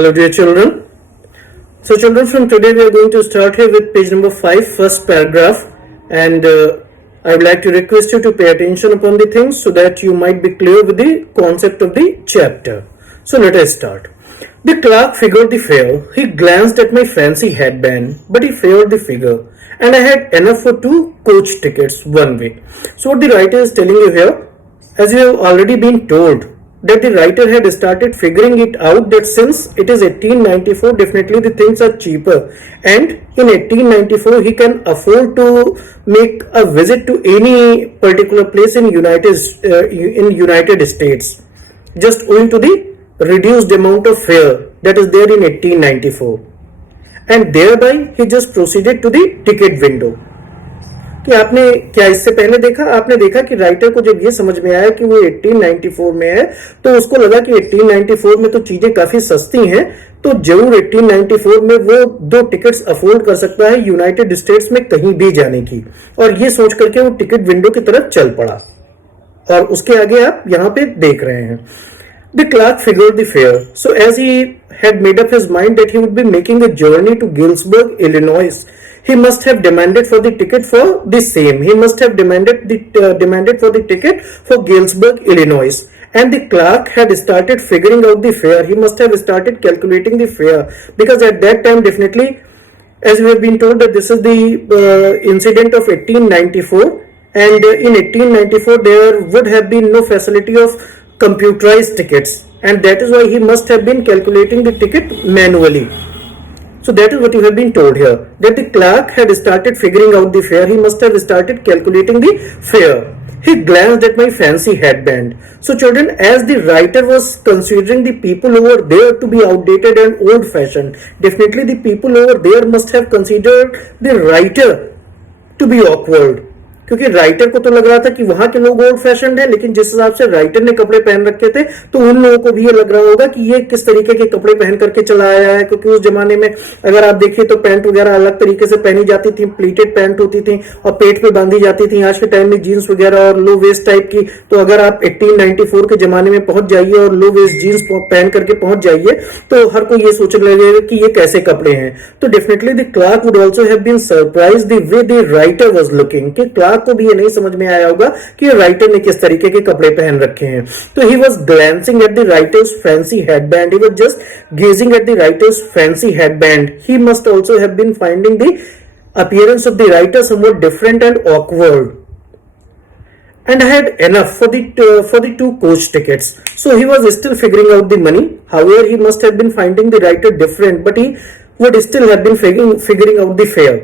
Hello dear children. So children, from today we are going to start here with page number 5, first paragraph, and I would like to request you to pay attention upon the things so that you might be clear with the concept of the chapter. So let us start. The clerk figured the fare. He glanced at my fancy headband, but he favored the figure, and I had enough for 2 coach tickets one way. So what the writer is telling you here, as you have already been told, that the writer had started figuring it out that since it is 1894, definitely the things are cheaper, and in 1894 he can afford to make a visit to any particular place in United States, just owing to the reduced amount of fare that is there in 1894, and thereby he just proceeded to the ticket window. कि आपने क्या इससे पहले देखा, आपने देखा कि writer को जब ये समझ में आया कि वो 1894 में है, तो उसको लगा कि 1894 में तो चीजें काफी सस्ती हैं, तो जरूर 1894 में वो 2 टिकट्स अफोर्ड कर सकता है यूनाइटेड स्टेट्स में कहीं भी जाने की, और ये सोच करके वो टिकट विंडो की तरफ चल पड़ा। और उसके आगे आप यहाँ पे देख रहे हैं, The clerk figured the fare. So as he had made up his mind that he would be making a journey to Galesburg, Illinois, he must have demanded for the ticket for the same. He must have demanded for the ticket for Galesburg, Illinois. And the clerk had started figuring out the fare. He must have started calculating the fare, because at that time, definitely, as we have been told, that this is the incident of 1894, and in 1894 there would have been no facility of computerized tickets, and that is why he must have been calculating the ticket manually. So that is what you have been told here, that the clerk had started figuring out the fare. He must have started calculating the fare. He glanced at my fancy headband. So children, as the writer was considering the people over there to be outdated and old fashioned, definitely the people over there must have considered the writer to be awkward, क्योंकि writer को तो लग रहा था कि वहां के लोग ओल्ड फैशन है, लेकिन जिस हिसाब से राइटर ने कपड़े पहन रखे थे तो उन लोगों को भी ये लग रहा होगा कि ये किस तरीके के कपड़े पहन करके चला आया है, क्योंकि उस जमाने में अगर आप देखिए तो पैंट वगैरह अलग तरीके से पहनी जाती थी, प्लीटेड पैंट होती थी और पेट पे बांधी जाती थी। आज के टाइम में जीन्स वगैरह और लो वेस्ट टाइप की, तो अगर आप 1894 के जमाने में पहुंच जाइए और लो वेस्ट जीन्स पहन करके पहुंच जाइए तो हर कोई ये सोचने लगेगा कि ये कैसे कपड़े हैं। तो definitely the clerk would also have been surprised the way the writer was looking, कि क्लार्क को भी ये नहीं समझ में आया होगा कि राइटर ने किस तरीके के कपड़े पहन रखे हैं। तो he was glancing at the writer's fancy headband, he was just gazing at the writer's fancy headband. He must also have been finding the appearance of the writer somewhat different and awkward, and I had enough for the 2 coach tickets. So he was still figuring out the money. However, he must have been finding the writer different, but he would still have been figuring out the fare.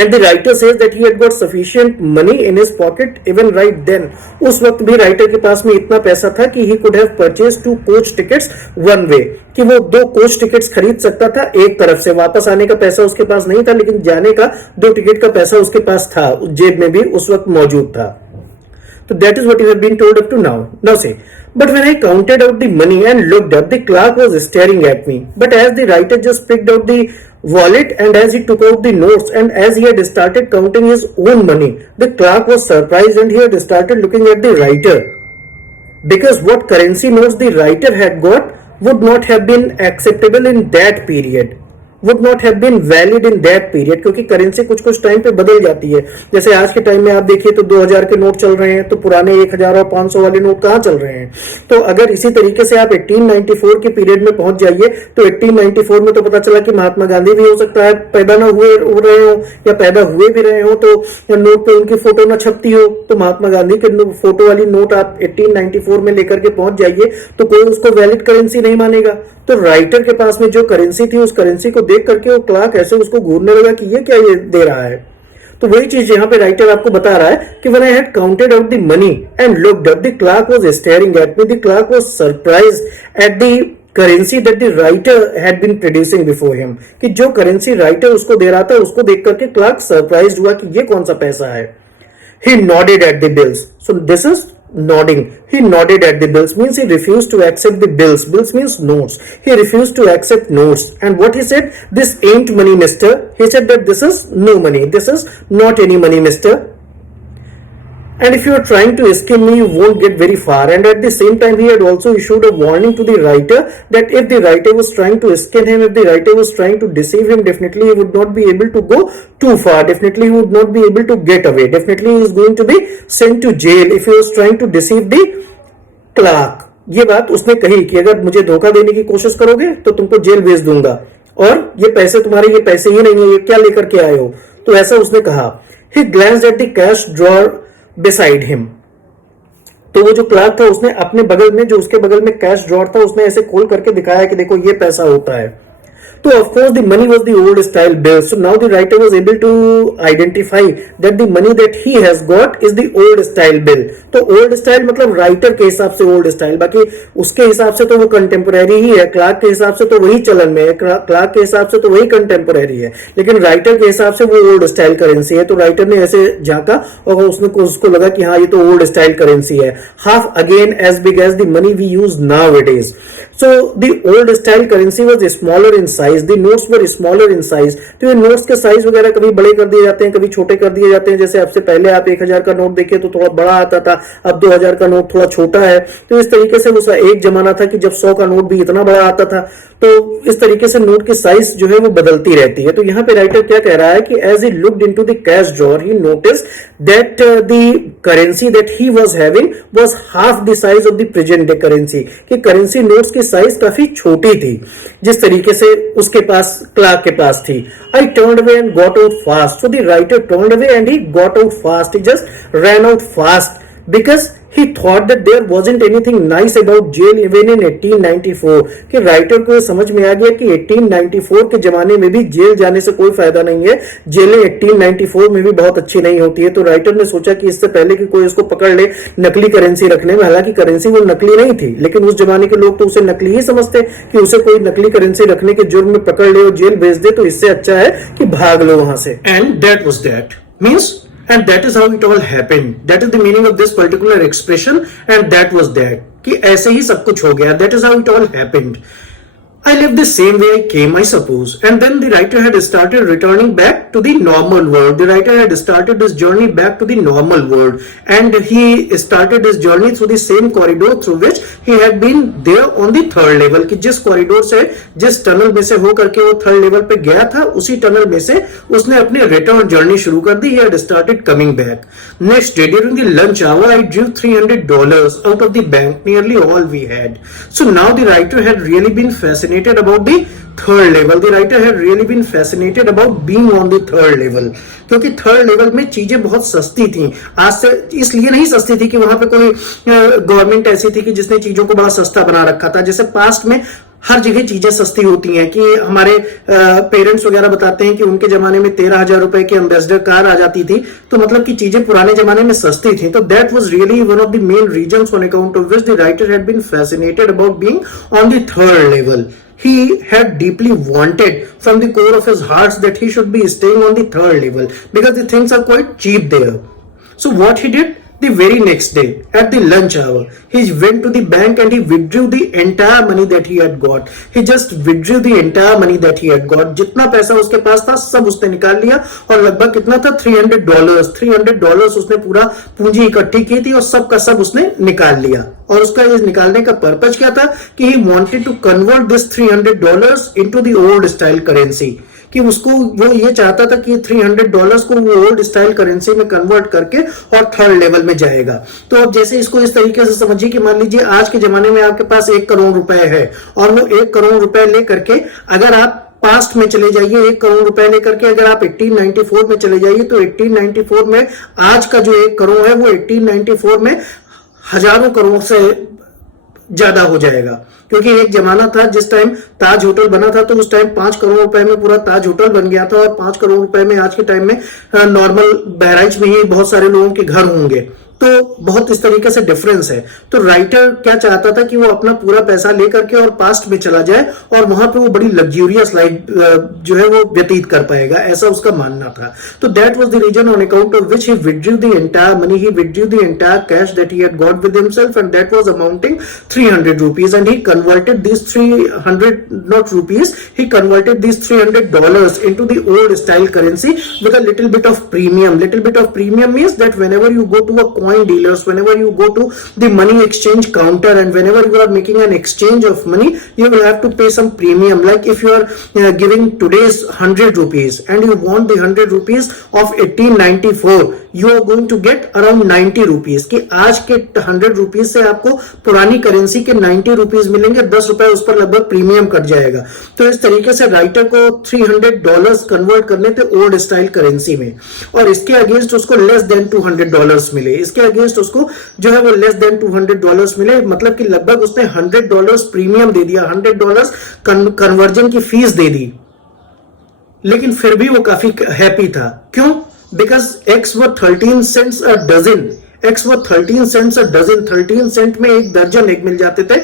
And the writer says that he had got sufficient money in his pocket even right then. उस वक्त भी writer के पास में इतना पैसा था कि he could have purchased 2 coach tickets one way, कि वो 2 कोच टिकट्स खरीद सकता था एक तरफ से। वापस आने का पैसा उसके पास नहीं था, लेकिन जाने का 2 टिकट का पैसा उसके पास था, जेब में भी उस वक्त मौजूद था। So that is what you have been told up to now. Now say, but when I counted out the money and looked up, the clerk was staring at me. But as the writer just picked out the wallet and as he took out the notes and as he had started counting his own money, the clerk was surprised and he had started looking at the writer, because what currency notes the writer had got would not have been acceptable in that period, would not have been valid in that period, क्योंकि currency कुछ कुछ time पे बदल जाती है। जैसे आज के टाइम में आप देखिए तो 2000 के नोट चल रहे हैं, तो पुराने 1000 और 500 वाले नोट कहाँ चल रहे हैं। तो अगर इसी तरीके से आप 1894 के पीरियड में पहुंच जाइए तो 1894 में तो पता चला कि महात्मा गांधी भी हो सकता है पैदा ना हुए हो रहे हो, या पैदा हुए भी रहे हो, तो नोट पे उनकी फोटो ना छपती हो, तो महात्मा गांधी के फोटो वाली नोट आप 1894 में लेकर के पहुंच जाइए तो कोई उसको वैलिड करेंसी नहीं मानेगा। तो राइटर के पास में जो करेंसी थी, उस करेंसी को देख करके वो क्लार्क ऐसे उसको घूरने लगा कि ये क्या ये दे रहा है। तो वही चीज यहाँ पे राइटर आपको बता रहा है कि when I had counted out the money and looked up, the clerk was staring at me. The clerk was surprised at the currency that the writer had been producing before him, कि जो currency writer उसको दे रहा था उसको देख करके Clark surprised हुआ कि ये कौन सा पैसा है। He nodded at the bills. So this is nodding. He nodded at the bills means he refused to accept the bills. Bills means notes. He refused to accept notes. And what he said, this ain't money, mister. He said that this is no money. This is not any money, mister. and if you are trying to escape me, you won't get very far. And at the same time, he had also issued a warning to the writer that if the writer was trying to escape him, if the writer was trying to deceive him, definitely he would not be able to go too far, definitely he would not be able to get away, definitely he is going to be sent to jail if he was trying to deceive the clerk. ये बात उसने कही कि अगर मुझे धोखा देने की कोशिश करोगे तो तुमको जेल भेज दूंगा, और ये पैसे तुम्हारे ये पैसे ही नहीं है, ये क्या लेकर के आए हो, तो ऐसा उसने कहा। ही glanced at the cash drawer beside him, तो वो जो क्लार्क था उसने अपने बगल में, जो उसके बगल में कैश ड्रॉर था, उसने ऐसे खोल करके दिखाया कि देखो ये पैसा होता है। So of course the money was the old style bill. So now the writer was able to identify that the money that he has got is the old style bill. तो old style मतलब writer के हिसाब से old style, बाकी उसके हिसाब से तो वो कंटेम्पोरेरी ही है, क्लार्क के हिसाब से तो वही चलन में है, क्लार्क के हिसाब से तो वही कंटेम्पोरेरी है, लेकिन राइटर के हिसाब से वो ओल्ड स्टाइल करेंसी है। तो राइटर ने ऐसे झांका और उसको लगा कि हाँ ये तो ओल्ड स्टाइल करेंसी है। Half again as big as the money we use now it is. So the old style currency was smaller in size, the notes were smaller in size। तो ये नोट्स के size वगैरह कभी बड़े कर दिए जाते हैं, कभी छोटे कर दिए जाते हैं। जैसे आपसे पहले आप 1000 का नोट देखिए तो थोड़ा बड़ा आता था, अब 2000 का नोट थोड़ा छोटा है। तो इस तरीके से वो एक जमाना था कि जब 100 का नोट भी इतना बड़ा आता था। तो इस तरीके से नोट की साइज जो है वो बदलती रहती है। तो यहाँ पे राइटर क्या कह रहा है कि as he looked into the cash drawer he noticed that the currency that he was having was half the size of the present day currency, कि करेंसी नोट्स की साइज काफी छोटी थी जिस तरीके से उसके पास क्लार्क के पास थी। I turned away and got out fast. So the writer turned away and he got out fast, he just ran out fast because he thought that there wasn't anything nice about jail even in 1894। कि writer को समझ में आ गया कि 1894 के जमाने में भी जेल जाने से कोई फायदा नहीं है, जेलें 1894 में भी बहुत अच्छी नहीं होती है। तो राइटर ने सोचा कि इससे पहले कि कोई इसको पकड़ ले नकली करेंसी रखने में, हालांकि करेंसी वो नकली नहीं थी, लेकिन उस जमाने के लोग तो उसे नकली ही समझते कि उसे कोई नकली करेंसी रखने के जुर्म में पकड़ ले और जेल भेज दे, तो इससे अच्छा है कि भाग लो वहां से। And that was that means and that is how it all happened, that is the meaning of this particular expression, and that was that, कि ऐसे ही सब कुछ हो गया, that is how it all happened। I lived the same way I came, I suppose। And then the writer had started returning back to the normal world। The writer had started his journey back to the normal world, and he started his journey through the same corridor through which he had been there on the third level। कि जिस corridor से, जिस tunnel में से होकर के वो third level पे गया था, उसी टनल में से उसने अपनी रिटर्न जर्नी शुरू कर दी। He had started coming back। Next day during the lunch hour I drew $300 out of the bank, nearly all we had। So now the writer had really been fascinated about the third level। The writer had really been fascinated about being on the third level, क्योंकि third level में चीजें बहुत सस्ती थी। आज से इसलिए नहीं सस्ती थी कि वहां पे कोई गवर्नमेंट ऐसी थी कि जिसने चीजों को बड़ा सस्ता बना रखा था। जैसे पास्ट में हर जगह चीजें सस्ती होती हैं, कि हमारे पेरेंट्स वगैरह बताते हैं कि उनके जमाने में 13,000 रुपए की एम्बेसडर कार आ जाती थी, तो मतलब कि चीजें पुराने जमाने में सस्ती थी। तो that was really one of the main reasons on account of which the writer had been fascinated about being on the third level. He had deeply wanted from the core of his heart that he should be staying on the third level because the things are quite cheap there। So what he did? The very next day at the lunch hour he went to the bank and he withdrew the entire money that he had got। He just withdrew the entire money that he had got। जितना पैसा उसके पास था सब उसने निकाल लिया, और लगभग कितना था, $300 उसने पूरा पूंजी इकट्ठी की थी और सब का सब उसने निकाल लिया। और उसका ये निकालने का पर्पज क्या था कि he wanted to convert this $300 into the old style currency, कि उसको वो ये चाहता था कि $300 को वो ओल्ड स्टाइल करेंसी में कन्वर्ट करके और थर्ड लेवल में जाएगा। तो अब जैसे इसको इस तरीके से समझिए कि मान लीजिए आज के जमाने में आपके पास 1 करोड़ रुपए है, और वो 1 करोड़ रुपए लेकर के अगर आप पास्ट में चले जाइए, 1 करोड़ रुपए लेकर के अगर आप 1894 में चले जाइए, तो 1894 में आज का जो 1 करोड़ है वो 1894 में हजारों करोड़ से ज्यादा हो जाएगा। क्योंकि एक जमाना था जिस टाइम ताज होटल बना था, तो उस टाइम 5 करोड़ रुपए में पूरा ताज होटल बन गया था, और 5 करोड़ रुपए में आज के टाइम में नॉर्मल बहराइच में ही बहुत सारे लोगों के घर होंगे। तो बहुत इस तरीके से डिफरेंस है। तो राइटर क्या चाहता था कि वो अपना पूरा पैसा लेकर के और पास्ट में चला जाए, और वहां पे वो बड़ी लग्जूरियस लाइफ जो है वो व्यतीत कर पाएगा, ऐसा उसका मानना था। तो that was the reason on account of which he withdrew the entire money, he withdrew the entire cash that he had got with himself, and that was amounting 300 rupees, and he converted these 300 not rupees, he converted these $300 into the old style currency with a little bit of premium। Little bit of premium means that whenever you go to a coin dealers, whenever you go to the money exchange counter and whenever you are making an exchange of money, you will have to pay some premium. Like if you are giving today's 100 rupees and you want the 100 rupees of 1894, you are going to get around 90 rupees. कि आज के 100 rupees से आपको पुरानी currency के 90 rupees मिलेंगे, 10 रुपए उस पर लगभग प्रीमियम कट जाएगा. तो इस तरीके से राइटर को $300 कन्वर्ट करने थे ओल्ड स्टाइल करेंसी में, और इसके अगेंस्ट उसको लेस देन $200 मिले. इसके अगेंस्ट उसको जो है वो लेस देन $200 मिले, मतलब कि लगभग उसने $100 प्रीमियम दे दिया, $100 कन्वर्जन की फीस दे दी. लेकिन फिर भी वो काफी हैप्पी था. क्यों? Because eggs were 13 cents a dozen. Eggs were 13 cents a dozen. 13 cent में एक दर्जन एग मिल जाते थे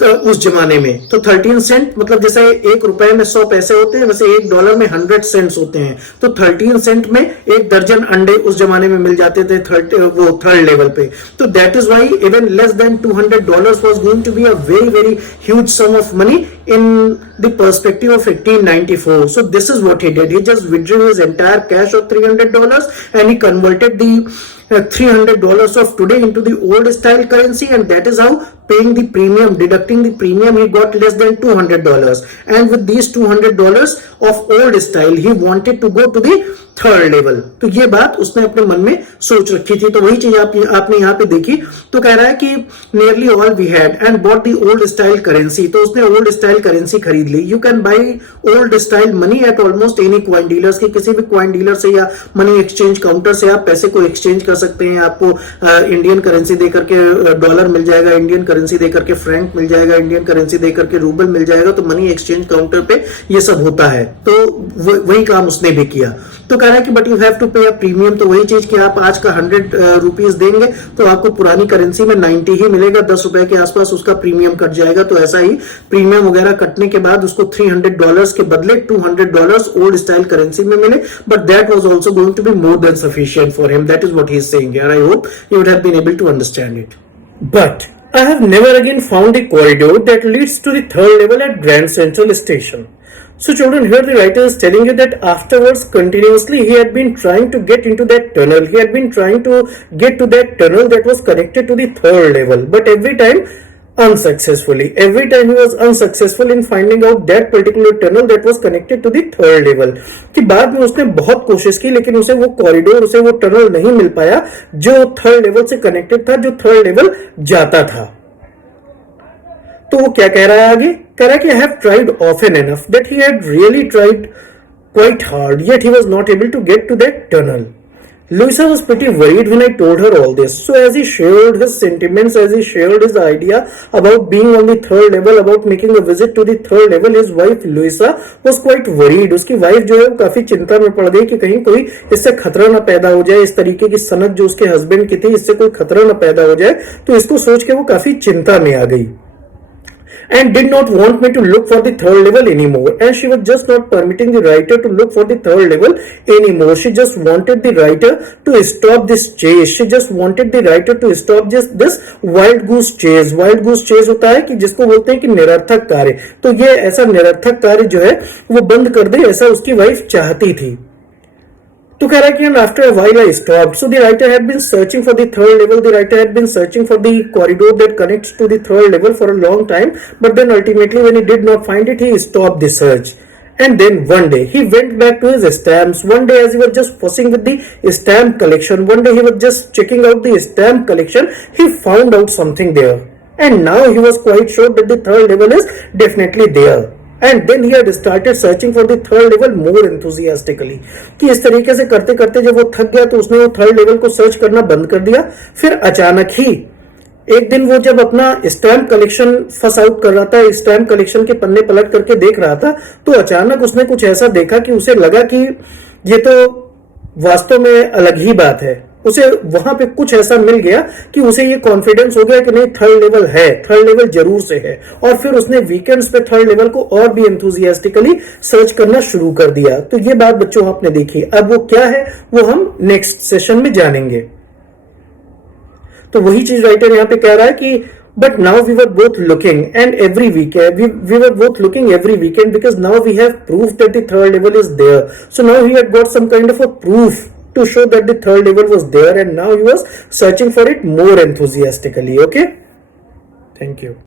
तो उस जमाने में. तो 13 सेंट मतलब जैसे एक रुपए में 100 पैसे होते हैं, वैसे $1 में 100 सेंट्स होते हैं. तो 13 सेंट में एक दर्जन अंडे उस जमाने में मिल जाते थे वो थर्ड लेवल पे. तो that is why even less than $200 was going to be a very very huge sum of money in the perspective of 1894. So this is what he did. He just withdrew his entire cash of $300 and he converted the $300 of today into the old style currency, and that is how, paying the premium, deducting the premium, he got less than $200. And with these $200 of old style, he wanted to go to the third level. तो ये बात उसने अपने मन में सोच रखी थी. तो वही चीज आपने यहाँ पे देखी. तो कह रहा है कि nearly all we had and bought the old style currency. तो उसने ओल्ड स्टाइल करेंसी खरीद ली. You can buy old style money at almost any coin dealers. के किसी भी क्वाइन डीलर से या मनी एक्सचेंज काउंटर से आप पैसे को एक्सचेंज कर सकते हैं. आपको इंडियन करेंसी देकर के डॉलर मिल जाएगा, इंडियन करेंसी देकर के फ्रैंक मिल जाएगा, इंडियन करेंसी देकर के रूबल मिल जाएगा. तो मनी एक्सचेंज काउंटर पे ये सब होता है. तो वही काम उसने भी किया. तो कह रहा है कि बट यू हैव टू पे अ प्रीमियम. तो वही चीज कि आप आज का 100 रुपीज देंगे तो आपको पुरानी करेंसी में 90 ही मिलेगा, 10 रुपए के आसपास उसका प्रीमियम कट जाएगा. तो ऐसा ही प्रीमियम वगैरह कटने के बाद उसको $300 के बदले $200 ओल्ड स्टाइल करेंसी में मिले. But that was also going to be more than sufficient for him. That is what he is saying here. I hope you would have been able to understand it. But I have never again found a corridor that leads to the third level at Grand Central Station. So children, here the writer is telling you that afterwards continuously he had been trying to get into that tunnel. He had been trying to get to that tunnel that was connected to the third level, but every time unsuccessfully. Every time he was unsuccessful in finding out that particular tunnel that was connected to the third level. कि बाद में उसने बहुत कोशिश की लेकिन उसे वो कॉरिडोर, उसे वो टनल नहीं मिल पाया जो थर्ड लेवल से कनेक्टेड था, जो थर्ड लेवल जाता था. तो वो क्या कह रहा है आगे? कह रहा है कि I have tried often enough that he had really tried quite hard, yet he was not able to get to that tunnel. Louisa was pretty worried when I told her all this. So as he shared his sentiments, as he shared his idea about being on the third level, about making a visit to the third level, his wife Louisa was quite worried. उसकी wife जो है वो काफी चिंता में पड़ गई कि कहीं कोई इससे खतरा न पैदा हो जाए, इस तरीके की सनत जो उसके हस्बैंड की थी इससे कोई खतरा न पैदा हो जाए. तो इसको सोच के वो काफी चिंता में आ गई. And did not want me to look for the third level anymore, and she was just not permitting the writer to look for the third level anymore. She just wanted the writer to stop this chase. She just wanted the writer to stop just this wild goose chase. Wild goose chase होता है कि जिसको बोलते हैं कि निरर्थक कार्य. तो ये ऐसा निरर्थक कार्य जो है वो बंद कर दे, ऐसा उसकी वाइफ चाहती थी. तो कह रहा है कि after a while I stopped. So the writer had been searching for the third level. The writer had been searching for the corridor that connects to the third level for a long time. But then ultimately when he did not find it, he stopped the search. And then one day he went back to his stamps. One day as he was just fussing with the stamp collection, one day he was just checking out the stamp collection, he found out something there. And now he was quite sure that the third level is definitely there. And then he had started searching for the third level more enthusiastically. कि इस तरीके से करते करते जब वो थक गया तो उसने वो थर्ड लेवल को सर्च करना बंद कर दिया. फिर अचानक ही एक दिन वो जब अपना स्टैम्प कलेक्शन फस आउट कर रहा था, स्टैम्प कलेक्शन के पन्ने पलट करके देख रहा था, तो अचानक उसने कुछ ऐसा देखा कि उसे लगा कि ये तो वास्तव में अलग ही बात है. उसे वहां पे कुछ ऐसा मिल गया कि उसे ये कॉन्फिडेंस हो गया कि नहीं, थर्ड लेवल है, थर्ड लेवल जरूर से है. और फिर उसने वीकेंड्स पे थर्ड लेवल को और भी एंथुजियास्टिकली सर्च करना शुरू कर दिया. तो ये बात बच्चों आपने देखी. अब वो क्या है वो हम नेक्स्ट सेशन में जानेंगे. तो वही चीज राइटर यहाँ पे कह रहा है कि but now we were both looking and every weekend we were both looking every weekend because now we have proof that the third level is there. So now he had got some kind of a proof to show that the third level was there and now he was searching for it more enthusiastically. Okay, thank you.